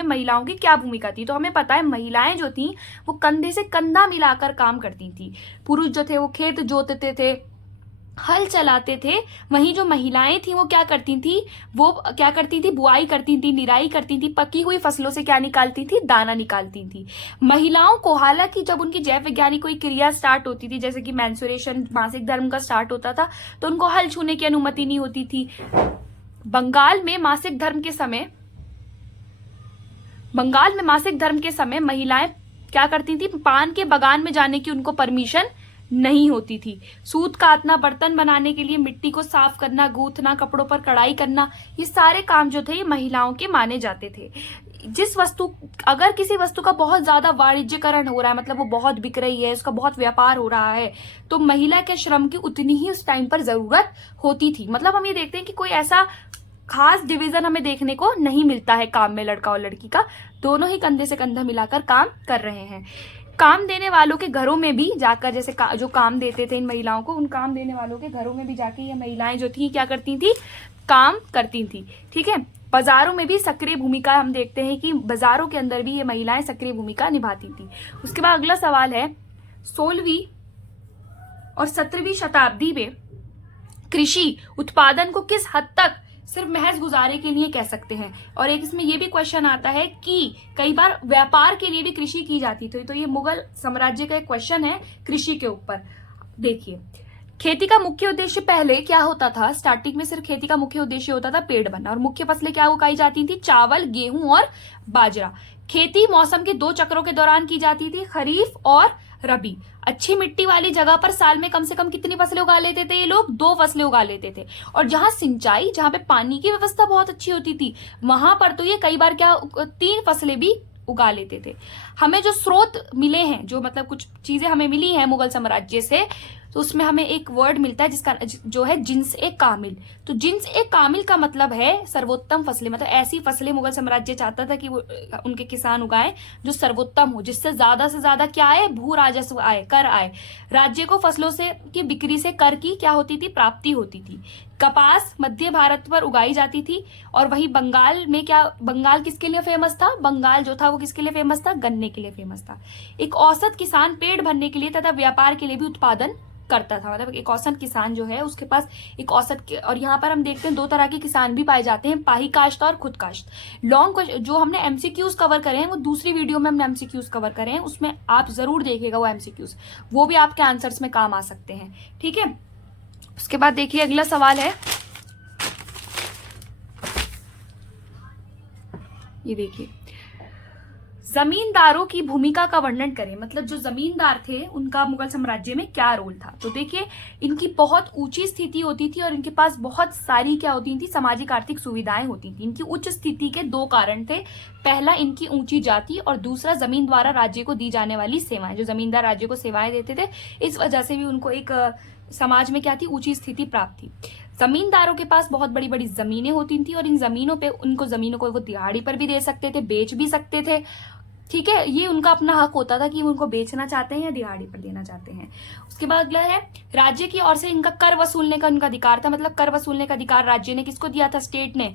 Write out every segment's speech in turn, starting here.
में महिलाओं की क्या भूमिका थी। तो हमें पता है महिलाएं जो थी वो कंधे से कंधा मिलाकर काम करती थी। पुरुष जो थे वो खेत जोतते थे, हल चलाते थे, वहीं जो महिलाएं थी वो क्या करती थी, बुआई करती थी, निराई करती थी, पकी हुई फसलों से क्या निकालती थी, दाना निकालती थी। महिलाओं को हालांकि जब उनकी जैव वैज्ञानिक कोई क्रिया स्टार्ट होती थी, जैसे कि मेंस्ट्रुएशन मासिक धर्म का स्टार्ट होता था, तो उनको हल छूने की अनुमति नहीं होती थी। बंगाल में मासिक धर्म के समय महिलाएं क्या करती थी, पान के बगान में जाने की उनको परमिशन नहीं होती थी। सूत काटना, बर्तन बनाने के लिए मिट्टी को साफ करना, गूंथना, कपड़ों पर कढ़ाई करना, ये सारे काम जो थे ये महिलाओं के माने जाते थे। अगर किसी वस्तु का बहुत ज्यादा वाणिज्यकरण हो रहा है, मतलब वो बहुत बिक रही है, उसका बहुत व्यापार हो रहा है, तो महिला के श्रम की उतनी ही उस टाइम पर जरूरत होती थी। मतलब हम ये देखते हैं कि कोई ऐसा खास डिवीजन हमें देखने को नहीं मिलता है काम में लड़का और लड़की का, दोनों ही कंधे से कंधा मिलाकर काम कर रहे हैं। काम देने वालों के घरों में भी जाकर, जैसे जो काम देते थे इन महिलाओं को, उन काम देने वालों के घरों में भी जाके ये महिलाएं जो थी क्या करती थी, काम करती थी। ठीक है, बाजारों में भी सक्रिय भूमिका हम देखते हैं कि बाजारों के अंदर भी ये महिलाएं सक्रिय भूमिका निभाती थी। उसके बाद अगला सवाल है, 16वीं और 17वीं शताब्दी में कृषि उत्पादन को किस हद तक सिर्फ महज गुजारे के लिए कह सकते हैं। और एक इसमें यह भी क्वेश्चन आता है कि कई बार व्यापार के लिए भी कृषि की जाती थी। तो ये मुगल साम्राज्य का एक क्वेश्चन है कृषि के ऊपर। देखिए, खेती का मुख्य उद्देश्य पहले क्या होता था, स्टार्टिंग में सिर्फ खेती का मुख्य उद्देश्य होता था पेट भरना, और मुख्य फसलें क्या उगाई जाती थी, चावल, गेहूं और बाजरा। खेती मौसम के 2 चक्रों के दौरान की जाती थी, खरीफ और रबी। अच्छी मिट्टी वाली जगह पर साल में कम से कम कितनी फसलें उगा लेते थे ये लोग, 2 फसलें उगा लेते थे। और जहां पे पानी की व्यवस्था बहुत अच्छी होती थी, वहां पर तो ये कई बार 3 फसलें भी उगा लेते थे। हमें जो स्रोत मिले हैं, जो मतलब कुछ चीजें हमें मिली हैं मुगल साम्राज्य से, तो उसमें हमें एक वर्ड मिलता है जिसका जो है जिन्स ए कामिल। तो जिन्स ए कामिल का मतलब है सर्वोत्तम फसलें। मतलब ऐसी फसलें मुगल साम्राज्य चाहता था कि वो उनके किसान उगाएं जो सर्वोत्तम हो, जिससे ज्यादा क्या आए, भू राजस्व आए, कर आए। राज्य को फसलों से की बिक्री से कर की क्या होती थी, प्राप्ति होती थी। कपास मध्य भारत पर उगाई जाती थी। और वही बंगाल में बंगाल किसके लिए फेमस था, बंगाल जो था वो किसके लिए फेमस था, गन्ने के लिए फेमस था। एक औसत किसान पेट भरने के लिए तथा व्यापार के लिए भी उत्पादन करता था। मतलब एक औसत किसान जो है उसके पास एक और यहाँ पर हम देखते हैं 2 तरह के किसान भी पाए जाते हैं, पाही काश्त और खुद काश्त। जो हमने एमसीक्यूज कवर करे हैं वो दूसरी वीडियो में हमने एमसीक्यूज कवर करे हैं, उसमें आप जरूर देखिएगा वो एमसीक्यूज, वो भी आपके आंसर्स में काम आ सकते हैं। ठीक है, उसके बाद देखिए अगला सवाल है, ये देखिए, जमींदारों की भूमिका का वर्णन करें। मतलब जो जमींदार थे उनका मुगल साम्राज्य में क्या रोल था। तो देखिए, इनकी बहुत ऊंची स्थिति होती थी और इनके पास बहुत सारी क्या होती थी, सामाजिक आर्थिक सुविधाएं होती थी। इनकी उच्च स्थिति के 2 कारण थे, पहला इनकी ऊंची जाति और दूसरा जमीन द्वारा राज्य को दी जाने वाली सेवाएं। जो जमींदार राज्य को सेवाएं देते थे, इस वजह से भी उनको एक समाज में क्या थी, ऊंची स्थिति प्राप्त थी। जमींदारों के पास बहुत बड़ी बड़ी जमीनें होती थी और इन जमीनों को वो दिहाड़ी पर भी दे सकते थे, बेच भी सकते थे। ठीक है, ये उनका अपना हक होता था कि वो उनको बेचना चाहते हैं या दिहाड़ी पर देना चाहते हैं। उसके बाद अगला है, राज्य की ओर से इनका कर वसूलने का उनका अधिकार था। मतलब कर वसूलने का अधिकार राज्य ने किसको दिया था, स्टेट ने,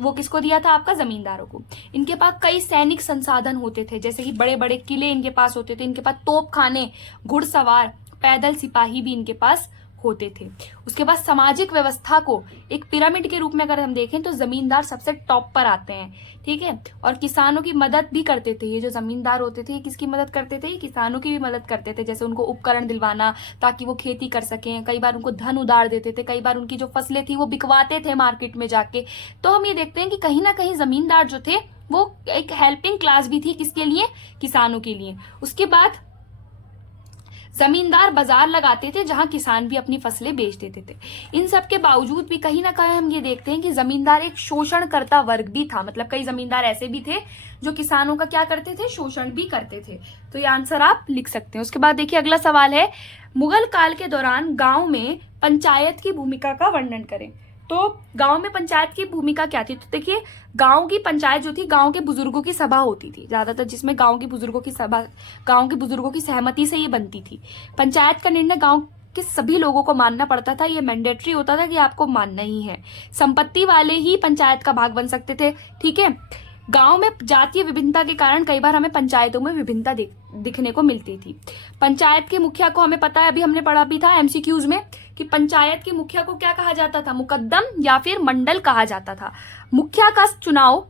वो किसको दिया था, आपका जमींदारों को। इनके पास कई सैनिक संसाधन होते थे, जैसे कि बड़े बड़े किले इनके पास होते थे, इनके पास तोपखाने, घुड़सवार, पैदल सिपाही भी इनके पास होते थे। उसके बाद सामाजिक व्यवस्था को एक पिरामिड के रूप में अगर हम देखें तो जमींदार सबसे टॉप पर आते हैं। ठीक है, और किसानों की मदद भी करते थे। ये जो जमींदार होते थे ये किसकी मदद करते थे, किसानों की भी मदद करते थे, जैसे उनको उपकरण दिलवाना ताकि वो खेती कर सकें। कई बार उनको धन उधार देते थे, कई बार उनकी जो फसलें थी वो बिकवाते थे मार्केट में जाके। तो हम ये देखते हैं कि कहीं ना कहीं जमींदार जो थे वो एक हेल्पिंग क्लास भी थी, किसके लिए, किसानों के लिए। उसके बाद जमींदार बाजार लगाते थे जहां किसान भी अपनी फसलें बेच देते थे। इन सब के बावजूद भी कहीं ना कहीं हम ये देखते हैं कि जमींदार एक शोषणकर्ता वर्ग भी था। मतलब कई जमींदार ऐसे भी थे जो किसानों का क्या करते थे, शोषण भी करते थे। तो ये आंसर आप लिख सकते हैं। उसके बाद देखिए अगला सवाल है, मुगल काल के दौरान गांव में पंचायत की भूमिका का वर्णन करें। तो गांव में पंचायत की भूमिका क्या थी। तो देखिए, गांव की पंचायत जो थी, गांव के बुजुर्गों की सभा होती थी ज्यादातर, जिसमें गांव के बुजुर्गों की सहमति से ये बनती थी। पंचायत का निर्णय गांव के सभी लोगों को मानना पड़ता था, ये मैंडेटरी होता था कि आपको मानना ही है। संपत्ति वाले ही पंचायत का भाग बन सकते थे। ठीक है, गांव में जातीय विभिन्नता के कारण कई बार हमें पंचायतों में विभिन्नता दिखने को मिलती थी। पंचायत के मुखिया को हमें पता है, अभी हमने पढ़ा भी था एमसीक्यूज में, कि पंचायत के मुखिया को क्या कहा जाता था, मुकद्दम या फिर मंडल कहा जाता था। मुखिया का चुनाव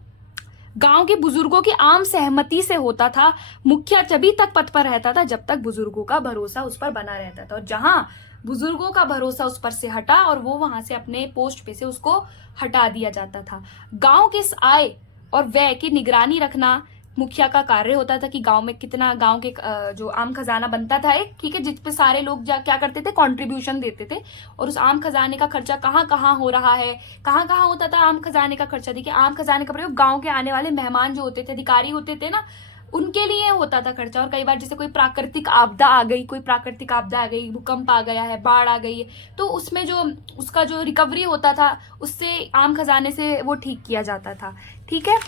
गांव के बुजुर्गों की आम सहमति से होता था। मुखिया तभी तक पद पर रहता था जब तक बुजुर्गों का भरोसा उस पर बना रहता था, और जहां बुजुर्गों का भरोसा उस पर से हटा और वो वहां से अपने पोस्ट पे से उसको हटा दिया जाता था। गांव के आय और व्यय की निगरानी रखना मुखिया का कार्य होता था, कि गांव में कितना, गांव के जो आम खजाना बनता था एक, ठीक है, जिस पे सारे लोग क्या करते थे, कंट्रीब्यूशन देते थे, और उस आम खजाने का खर्चा कहाँ कहाँ हो रहा है, कहाँ कहाँ होता था आम खजाने का खर्चा। देखिए, आम खजाने का प्रयोग गांव के आने वाले मेहमान जो होते थे, अधिकारी होते थे ना, उनके लिए होता था खर्चा। और कई बार जैसे कोई प्राकृतिक आपदा आ गई, भूकंप आ गया है, बाढ़ आ गई है, तो उसमें जो उसका जो रिकवरी होता था, उससे आम खजाने से वो ठीक किया जाता था। ठीक है,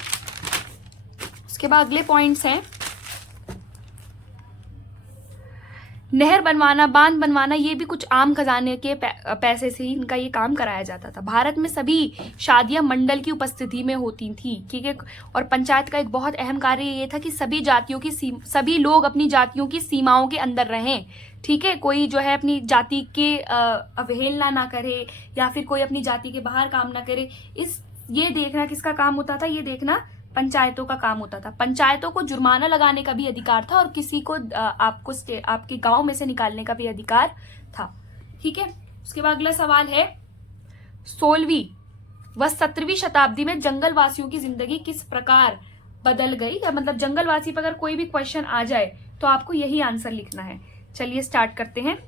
उसके बाद अगले पॉइंट्स हैं, नहर बनवाना, बांध बनवाना, ये भी कुछ आम खजाने के पैसे से ही इनका ये काम कराया जाता था। भारत में सभी शादियां मंडल की उपस्थिति में होती थी, ठीक है। और पंचायत का एक बहुत अहम कार्य ये था कि सभी लोग अपनी जातियों की सीमाओं के अंदर रहें, ठीक है। कोई जो है अपनी जाति के अवहेलना ना करे, या फिर कोई अपनी जाति के बाहर काम ना करे। ये देखना किसका काम होता था, ये देखना पंचायतों का काम होता था। पंचायतों को जुर्माना लगाने का भी अधिकार था, और किसी को आपके गांव में से निकालने का भी अधिकार था, ठीक है। उसके बाद अगला सवाल है, 16वीं व 17वीं शताब्दी में जंगलवासियों की जिंदगी किस प्रकार बदल गई। मतलब जंगलवासी पर अगर कोई भी क्वेश्चन आ जाए तो आपको यही आंसर लिखना है। चलिए स्टार्ट करते हैं।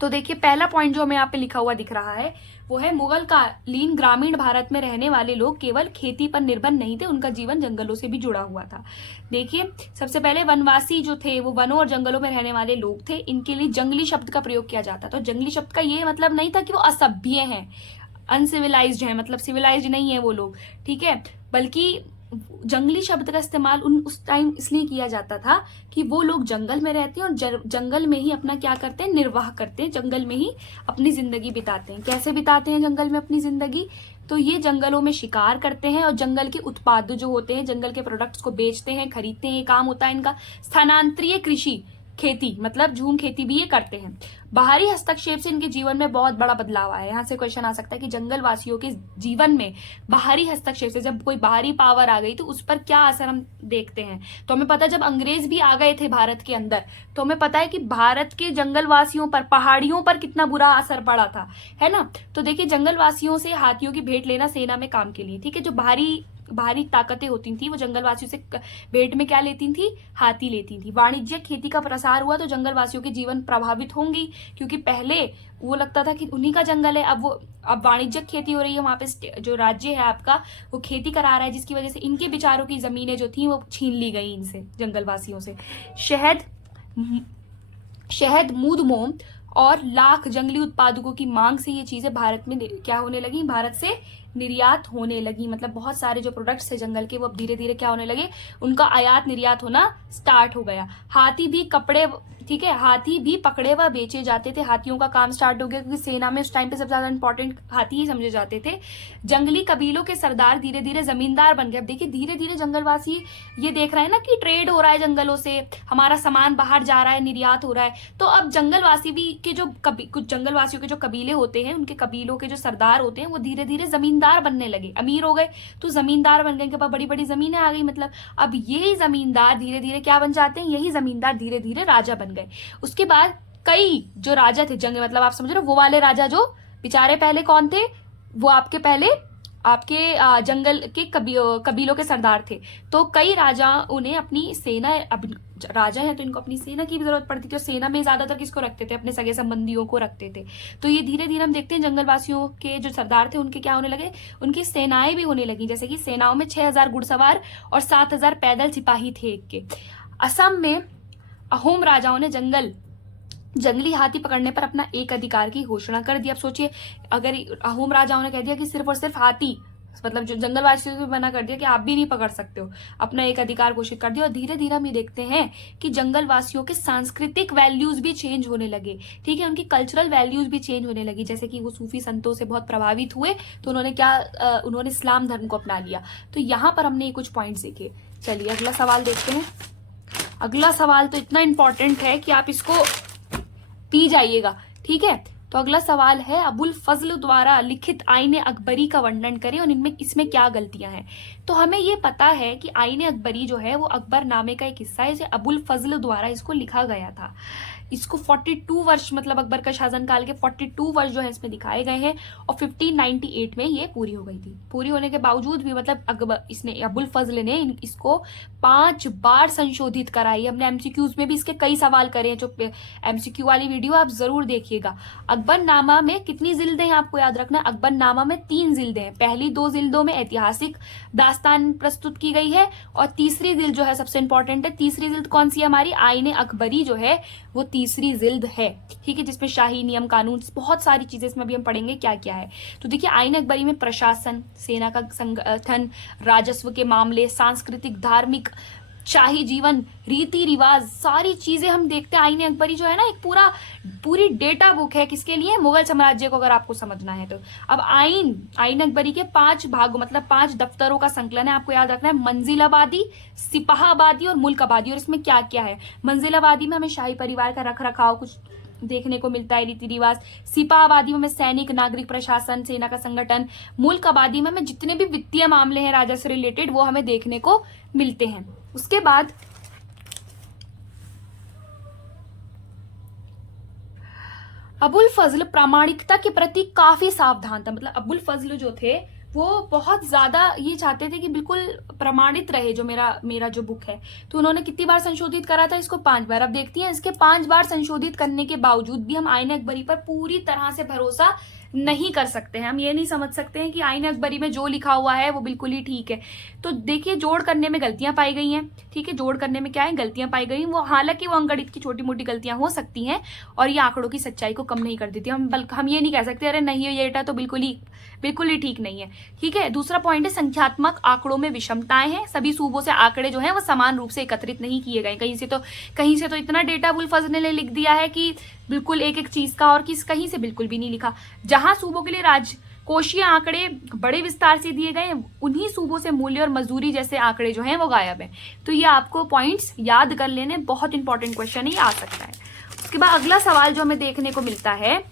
तो देखिए, पहला पॉइंट जो हमें यहाँ पे लिखा हुआ दिख रहा है वो है, मुगल कालीन ग्रामीण भारत में रहने वाले लोग केवल खेती पर निर्भर नहीं थे, उनका जीवन जंगलों से भी जुड़ा हुआ था। देखिए, सबसे पहले वनवासी जो थे वो वनों और जंगलों में रहने वाले लोग थे। इनके लिए जंगली शब्द का प्रयोग किया जाता। तो जंगली शब्द का ये मतलब नहीं था कि वो असभ्य हैं, अनसिविलाइज्ड हैं, मतलब सिविलाइज्ड नहीं है वो लोग, ठीक है। बल्कि जंगली शब्द का इस्तेमाल उस टाइम इसलिए किया जाता था कि वो लोग जंगल में रहते हैं और जंगल में ही अपना क्या करते हैं, निर्वाह करते हैं, जंगल में ही अपनी जिंदगी बिताते हैं। कैसे बिताते हैं जंगल में अपनी जिंदगी, तो ये जंगलों में शिकार करते हैं और जंगल के उत्पाद जो होते हैं, जंगल के प्रोडक्ट्स को बेचते हैं, खरीदते हैं, ये काम होता है इनका। स्थानांतरीय कृषि, खेती मतलब झूम खेती भी ये करते हैं। बाहरी हस्तक्षेप से इनके जीवन में बहुत बड़ा बदलाव आया है। यहाँ से क्वेश्चन आ सकता है कि जंगल वासियों के जीवन में बाहरी हस्तक्षेप से, जब कोई बाहरी पावर आ गई तो उस पर क्या असर हम देखते हैं। तो हमें पता है जब अंग्रेज भी आ गए थे भारत के अंदर, तो हमें पता है कि भारत के जंगल वासियों पर, पहाड़ियों पर कितना बुरा असर पड़ा था, है ना। तो देखिए, जंगल वासियों से हाथियों की भेंट लेना सेना में काम के लिए, ठीक है। जो भारी ताकतें होती थी वो जंगलवासियों से भेंट में क्या लेती थी, हाथी लेती थी। वाणिज्यिक खेती का प्रसार हुआ तो जंगलवासियों के जीवन प्रभावित होंगी, क्योंकि पहले वो लगता था कि उन्हीं का जंगल है, अब वाणिज्यिक खेती हो रही है, वहां पे जो राज्य है आपका वो खेती करा रहा है, जिसकी वजह से इनके बेचारों की जमीनें जो थी वो छीन ली गई इनसे, जंगलवासियों से। शहद, मूद, मोम और लाख जंगली उत्पादकों की मांग से ये चीजें भारत में क्या होने लगी, भारत से निर्यात होने लगी। मतलब बहुत सारे जो प्रोडक्ट्स थे जंगल के वो अब धीरे धीरे क्या होने लगे, उनका आयात निर्यात होना स्टार्ट हो गया। हाथी भी कपड़े, ठीक है, हाथी भी पकड़े व बेचे जाते थे। हाथियों का काम स्टार्ट हो गया, क्योंकि सेना में उस टाइम पे सबसे ज्यादा इंपॉर्टेंट हाथी ही समझे जाते थे। जंगली कबीलों के सरदार धीरे धीरे जमींदार बन गए। अब देखिए, धीरे धीरे जंगलवासी ये देख रहे हैं ना कि ट्रेड हो रहा है जंगलों से, हमारा सामान बाहर जा रहा है, निर्यात हो रहा है, तो अब जंगलवासी भी के जो कुछ जंगलवासियों के जो कबीले होते हैं, उनके कबीलों के जो सरदार होते हैं वो धीरे धीरे जमींदार बनने लगे, अमीर हो गए, तो जमींदार बन गए, इनके पास बड़ी बड़ी जमीनें आ गई। मतलब अब यही जमींदार धीरे धीरे क्या बन जाते हैं, यही जमींदार धीरे धीरे राजा बन गए। उसके बाद कई जो राजा थे जंग, मतलब आप समझ रहे हो, वो वाले राजा जो बेचारे पहले कौन थे, वो आपके जंगल के कबीलों के सरदार थे। तो कई राजा उन्हें अपनी सेना, अब राजा है तो इनको अपनी सेना की भी जरूरत पड़ती थी, और सेना में ज्यादातर किसको रखते थे, अपने सगे संबंधियों को रखते थे। तो ये धीरे धीरे हम देखते हैं जंगलवासियों के जो सरदार थे उनके क्या होने लगे, उनकी सेनाएं भी होने लगी। जैसे कि सेनाओं में 6000 घुड़सवार और 7000 पैदल सिपाही थे एक के। असम में अहोम राजाओं ने जंगली हाथी पकड़ने पर अपना एक अधिकार की घोषणा कर दी। अब सोचिए, अगर अहोम राजाओं ने कह दिया कि सिर्फ और सिर्फ हाथी मतलब जो जंगलवासियों से मना कर दिया कि आप भी नहीं पकड़ सकते हो, अपना एक अधिकार घोषित कर दिया। और धीरे धीरे हम ये देखते हैं कि जंगलवासियों के सांस्कृतिक वैल्यूज भी चेंज होने लगे, ठीक है, उनकी कल्चरल वैल्यूज भी चेंज होने लगी। जैसे कि वो सूफी संतों से बहुत प्रभावित हुए तो उन्होंने इस्लाम धर्म को अपना लिया। तो यहाँ पर हमने कुछ पॉइंट्स देखे। चलिए अगला सवाल देखते हैं। अगला सवाल तो इतना इंपॉर्टेंट है कि आप इसको पी जाइएगा, ठीक है। तो अगला सवाल है, अबुल फजल द्वारा लिखित आईने अकबरी का वर्णन करें और इसमें क्या गलतियां हैं। तो हमें ये पता है कि आईने अकबरी जो है वो अकबर नामे का एक हिस्सा है, इसे अबुल फजल द्वारा इसको लिखा गया था। इसको 42 वर्ष, मतलब अकबर का शासन काल के 42 वर्ष जो है इसमें दिखाए गए हैं और 1598 में ये पूरी हो गई थी। पूरी होने के बावजूद भी मतलब अबुल फजल ने इसको 5 बार संशोधित कराई। हमने एमसीक्यूज में भी इसके कई सवाल करे हैं, जो एमसीक्यू वाली वीडियो आप जरूर देखिएगा। अकबरनामा में कितनी जिल्दें हैं आपको याद रखना है, अकबरनामा में 3 जिल्दें हैं। पहली 2 जिल्दों में ऐतिहासिक दास्तान प्रस्तुत की गई है और तीसरी जिल्द जो है सबसे इंपॉर्टेंट है। तीसरी जिल्द कौन सी है हमारी, आईने अकबरी जो है वो तीसरी जिल्द है, ठीक है, जिसमें शाही नियम कानून बहुत सारी चीजें इसमें भी हम पढ़ेंगे क्या क्या है। तो देखिए आईने अकबरी में प्रशासन, सेना का संगठन, राजस्व के मामले, सांस्कृतिक, धार्मिक, शाही जीवन, रीति रिवाज, सारी चीजें हम देखते हैं। आईने अकबरी जो है ना एक पूरी डेटा बुक है, किसके लिए, मुगल साम्राज्य को अगर आपको समझना है तो। अब आईन अकबरी के 5 भागों मतलब 5 दफ्तरों का संकलन है, आपको याद रखना है, मंजिलाबादी, सिपाहाबादी और मुल्काबादी। और इसमें क्या क्या है, मंजिलाबादी में हमें शाही परिवार का रख रखाव कुछ देखने को मिलता है, रीति रिवाज। सिपाहाबादी में हमें सैनिक नागरिक प्रशासन, सेना का संगठन। मुल्काबादी में हमें जितने भी वित्तीय मामले हैं राजा से रिलेटेड वो हमें देखने को मिलते हैं। उसके बाद अबुल फजल प्रामाणिकता के प्रति काफी सावधान था। मतलब अबुल फजल जो थे वो बहुत ज्यादा ये चाहते थे कि बिल्कुल प्रमाणित रहे जो मेरा जो बुक है। तो उन्होंने कितनी बार संशोधित करा था इसको, 5 बार। अब देखती हैं इसके 5 बार संशोधित करने के बावजूद भी हम आईने अकबरी पर पूरी तरह से भरोसा नहीं कर सकते हैं। हम ये नहीं समझ सकते हैं कि आईने अकबरी में जो लिखा हुआ है वो बिल्कुल ही ठीक है। तो देखिए जोड़ करने में गलतियां पाई गई हैं, ठीक है, जोड़ करने में क्या है, गलतियां पाई गई। वो हालांकि वो अंकगणित की छोटी मोटी गलतियां हो सकती हैं और ये आंकड़ों की सच्चाई को कम नहीं कर देती। हम ये नहीं कह सकते अरे नहीं ये डेटा तो बिल्कुल ही ठीक नहीं है, ठीक है। दूसरा पॉइंट है, संख्यात्मक आंकड़ों में विषमताएं हैं। सभी सूबों से आंकड़े जो हैं वो समान रूप से एकत्रित नहीं किए गए। कहीं से तो इतना डेटा अबुल फजल ने लिख दिया है कि बिल्कुल एक एक चीज का, और कहीं से बिल्कुल भी नहीं लिखा। जहां सूबों के लिए राजकोषीय आंकड़े बड़े विस्तार से दिए गए, उन्हीं सूबों से मूल्य और मजदूरी जैसे आंकड़े जो हैं वो गायब हैं। तो ये आपको पॉइंट्स याद कर लेने, बहुत इंपॉर्टेंट क्वेश्चन ही आ सकता है। उसके बाद अगला सवाल जो हमें देखने को मिलता है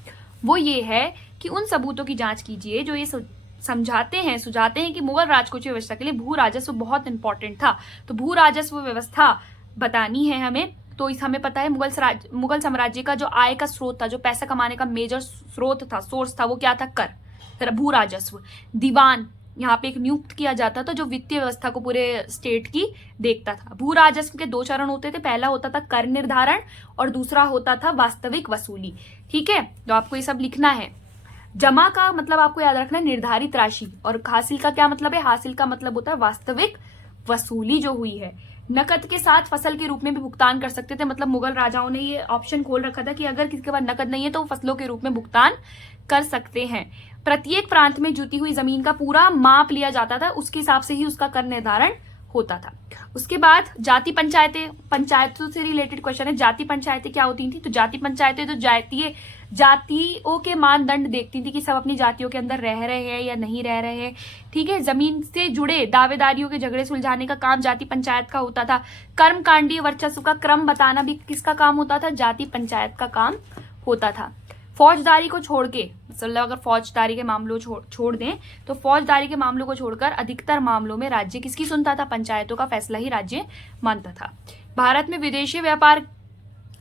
वो ये है कि उन सबूतों की जांच कीजिए जो ये सुझाते हैं कि मुगल राजकोषीय व्यवस्था के लिए भू राजस्व बहुत इंपॉर्टेंट था। तो भू राजस्व व्यवस्था बतानी है हमें। तो हमें पता है मुगल साम्राज्य का जो आय का स्रोत था, जो पैसा कमाने का मेजर स्रोत था, सोर्स था, वो क्या था, कर, भू राजस्व। दीवान यहाँ पे एक नियुक्त किया जाता था जो वित्तीय व्यवस्था को पूरे स्टेट की देखता था। भू राजस्व के 2 चरण होते थे, पहला होता था कर निर्धारण और दूसरा होता था वास्तविक वसूली, ठीक है। तो आपको ये सब लिखना है। जमा का मतलब आपको याद रखना है निर्धारित राशि, और हासिल का क्या मतलब है, हासिल का मतलब होता है वास्तविक वसूली जो हुई है। नकद के साथ फसल के रूप में भी भुगतान कर सकते थे, मतलब मुगल राजाओं ने ये ऑप्शन खोल रखा था कि अगर किसी के पास नकद नहीं है तो वो फसलों के रूप में भुगतान कर सकते हैं। प्रत्येक प्रांत में जुती हुई जमीन का पूरा माप लिया जाता था, उसके हिसाब से ही उसका कर निर्धारण होता था। उसके बाद जाति पंचायतों से रिलेटेड क्वेश्चन है। जाति पंचायतें क्या होती थी, तो जाति पंचायतें तो जातियों के मानदंड देखती थी कि सब अपनी जातियों के अंदर रह रहे हैं या नहीं रह रहे हैं, ठीक है। जमीन से जुड़े दावेदारियों के झगड़े सुलझाने का काम जाति पंचायत का होता था। कर्मकांडीय वर्चस्व का क्रम बताना भी किसका काम होता था, जाति पंचायत का काम होता था। फौजदारी को छोड़ के, मतलब अगर फौजदारी के मामलों छोड़ दें तो फौजदारी के मामलों को छोड़कर अधिकतर मामलों में राज्य किसकी सुनता था, पंचायतों का फैसला ही राज्य मानता था। भारत में विदेशी व्यापार,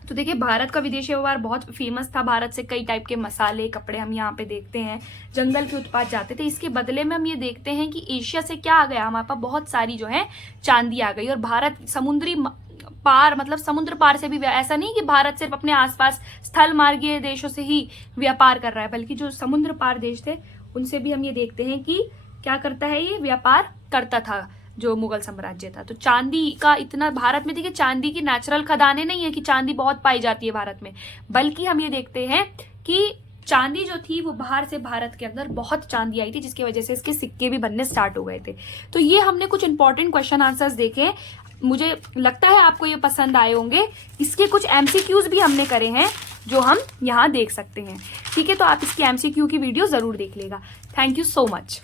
तो देखिए भारत का विदेशी व्यापार बहुत फेमस था। भारत से कई टाइप के मसाले, कपड़े हम यहाँ पे देखते हैं, जंगल के उत्पाद जाते थे। इसके बदले में हम ये देखते हैं कि एशिया से क्या आ गया, हमारे पास बहुत सारी जो है चांदी आ गई। और भारत समुद्री पार, मतलब समुद्र पार से भी, ऐसा नहीं कि भारत सिर्फ अपने आसपास स्थल मार्गीय देशों से ही व्यापार कर रहा है, बल्कि जो समुद्र पार देश थे उनसे भी हम ये देखते हैं कि क्या करता है, ये व्यापार करता था जो मुगल साम्राज्य था। तो चांदी का इतना भारत में, देखिए चांदी की नेचुरल खदानें नहीं है कि चांदी बहुत पाई जाती है भारत में, बल्कि हम ये देखते हैं कि चांदी जो थी वो बाहर से भारत के अंदर बहुत चांदी आई थी, जिसकी वजह से इसके सिक्के भी बनने स्टार्ट हो गए थे। तो ये हमने कुछ इंपॉर्टेंट क्वेश्चन आंसर्स देखे। मुझे लगता है आपको ये पसंद आए होंगे। इसके कुछ एमसीक्यूज भी हमने करे हैं जो हम यहाँ देख सकते हैं। ठीक है, तो आप इसकी एमसीक्यू की वीडियो जरूर देख लेगा। Thank you so much.